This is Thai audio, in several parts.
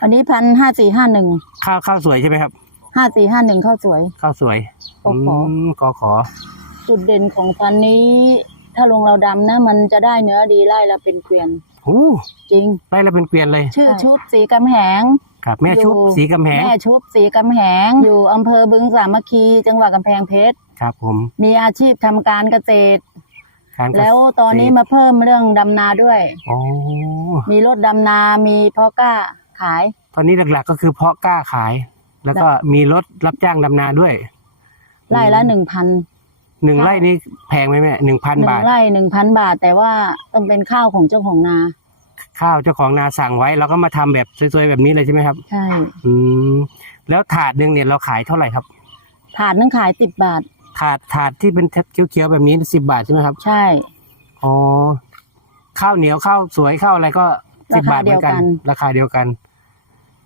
อันนี้พันห้าสี่ห้าหนึ่งข้าวข้าวสวยใช่ไหมครับห้าสี่ห้าหนึ่งข้าวสวย ข้าวสวยกอขออื มกอขอจุดเด่นของพันธุ์นี้ ถ้าลงเราดำนะ มันจะได้เนื้อดีไล่ละเป็นเกวียนโอ้จริงไล่แล้วเป็นเกวียนเลยชื่อชุบสีกำแหง ครับ แม่ชุบอยู่ สีกำแพงแม่ชุบสีกำแหง อยู่อำเภอบึงสามัคคี จังหวัดกำแพงเพชร ครับผมมีอาชีพทำการเกษตร การเกษตรแล้วตอนนี้มาเพิ่มเรื่องดำนาด้วย โอ้มีรถดำนา มีเพาะกล้า ขาย ตอนนี้หลักๆก็คือเพาะกล้าขาย แล้วก็มีรถรับจ้างดำนาด้วย ไร่ละหนึ่งพันหนึ่งไร่นี่แพงไหมแม่หนึ่งพันหนึ่บางทไร่หนึ่งพันบาท แต่ว่าต้องเป็นข้าวของเจ้าของนา ข้าวเจ้าของนาสั่งไว้เราก็มาทำแบบสวยๆแบบนี้เลยใช่ไหมครับ ใช่ อืมแล้วถาดหนึ่งเนี่ยเราขายเท่าไหร่ครับ ถาดนึงขายสิบบาท ถาดถาดที่เป็นเขียวๆแบบนี้สิบบาทใช่ไหมครับ ใช่ อ๋อ ข้าวเหนียวข้าวสวยข้าวอะไรก็สิราบบาคาทเหมือนกันเดียวกัน ราคาเดียวกัน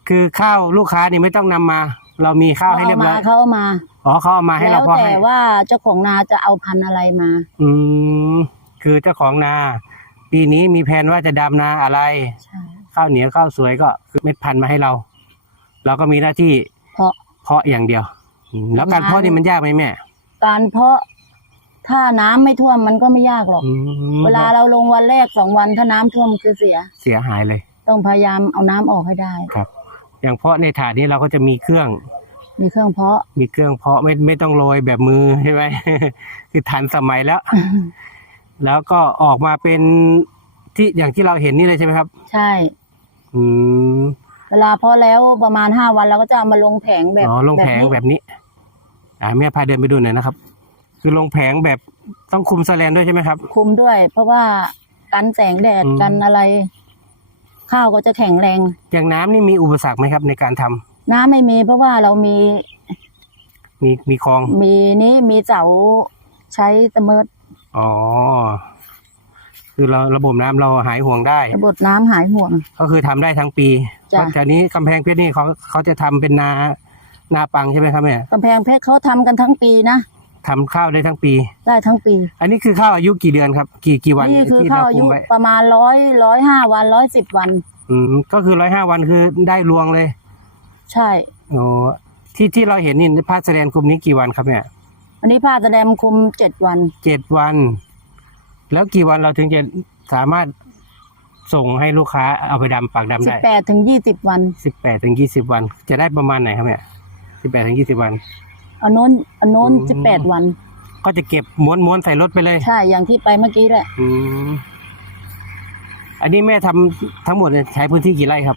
คือข้าวลูกค้านี่ไม่ต้องนำมา เรามีข้าวให้เขาเรีเอายบร้มาอยเขาเอามาอ๋อเขาเอามาให้แล้เราวพอแต่ให้ว่าเจ้าของนาจะเอาพันธุ์อะไรมา อืมคือเจ้าของนา ปีนี้มีแผนว่าจะดำนาอะไร ใช่ ข้าวเหนียวข้าวสวยก็คือเม็ดพันธุ์มาให้เรา เราก็มีหน้าที่เพราะ เพาะอย่างเดียวอืมแล้วการประมาณเพาะนี่มันยากไหมแม่การเพาะถ้าน้ำไม่ท่วมมันก็ไม่ยากหรอก อืมเวลาเราลงวันแรกสองวันถ้าน้ำท่วมคือเสีย เสียหายเลย ต้องพยายามเอาน้ำออกให้ได้ ครับ อย่างเพาะในถาดนี้เราก็จะมีเครื่อง มีเครื่องเพาะ มีเครื่องเพาะไม่ไม่ต้องโรยแบบมือใช่ไหม คือทันสมัยแล้ว แล้วก็ออกมาเป็นที่อย่างที่เราเห็นนี่เลยใช่ไหมครับ ใช่ อืมเวลาเพาะแล้วประมาณห้าวันเราก็จะเอามาลงแผงแบบอ๋อลงแผงนี้แบบนี้ อ่าแม่พาเดินไปดูหน่อยนะครับ คือลงแผงแบบต้องคุมแสแลนด้วยใช่ไหมครับ คุมด้วย เพราะว่ากันแสงแดดอืมกันอะไร ข้าวก็จะแข็งแรง อย่างน้ำนี่มีอุปสรรคไหมครับในการทำน้ำไม่มีเพราะว่าเรามีมีมีคลอง มีนี้มีเสาใช้เสมออ๋อ คือเราระบบน้ำเราหายห่วงได้ ระบบน้ำหายห่วง ก็คือทำได้ทั้งปีจ้ะแถวนี้กำแพงเพชรนี่เขาเขาจะทำเป็นนานาปังใช่ไหมครับแม่กำแพงเพชรเขาทำกันทั้งปีนะ ทำข้าวได้ทั้งปี ได้ทั้งปี อันนี้คือข้าวอายุกี่เดือนครับ กี่กี่วันนี่คือที่ข้าเราวอาคุยุมไว้ประมาณร้อยร้อยห้าวันร้อยสิบวัน อืมก็คือร้อยห้าวันคือได้รวงเลยใช่ โอ้ที่ที่เราเห็นนี่ภาพแสดงคุมนี้กี่วันครับเนี่ย อันนี้ผ้าแสดงคุมเจ็ดวัน เจ็ดวัน แล้วกี่วันเราถึงจะสามารถส่งให้ลูกค้าเอาไปดำปากดำสิบได้แปดถึงยี่สิบวัน สิบแปดถึงยี่สิบวัน จะได้ประมาณไหนครับเนี่ยสิบแปดถึงยี่สิบวัน อันโน้นอันโน้นอืสิบแปดมวัน ก็จะเก็บม้วนม้วนๆใส่รถไปเลยใช่อย่างที่ไปเมื่อกี้แหละ อืมอันนี้แม่ทำทั้งหมดเนี่ยใช้พื้นที่กี่ไร่ครับ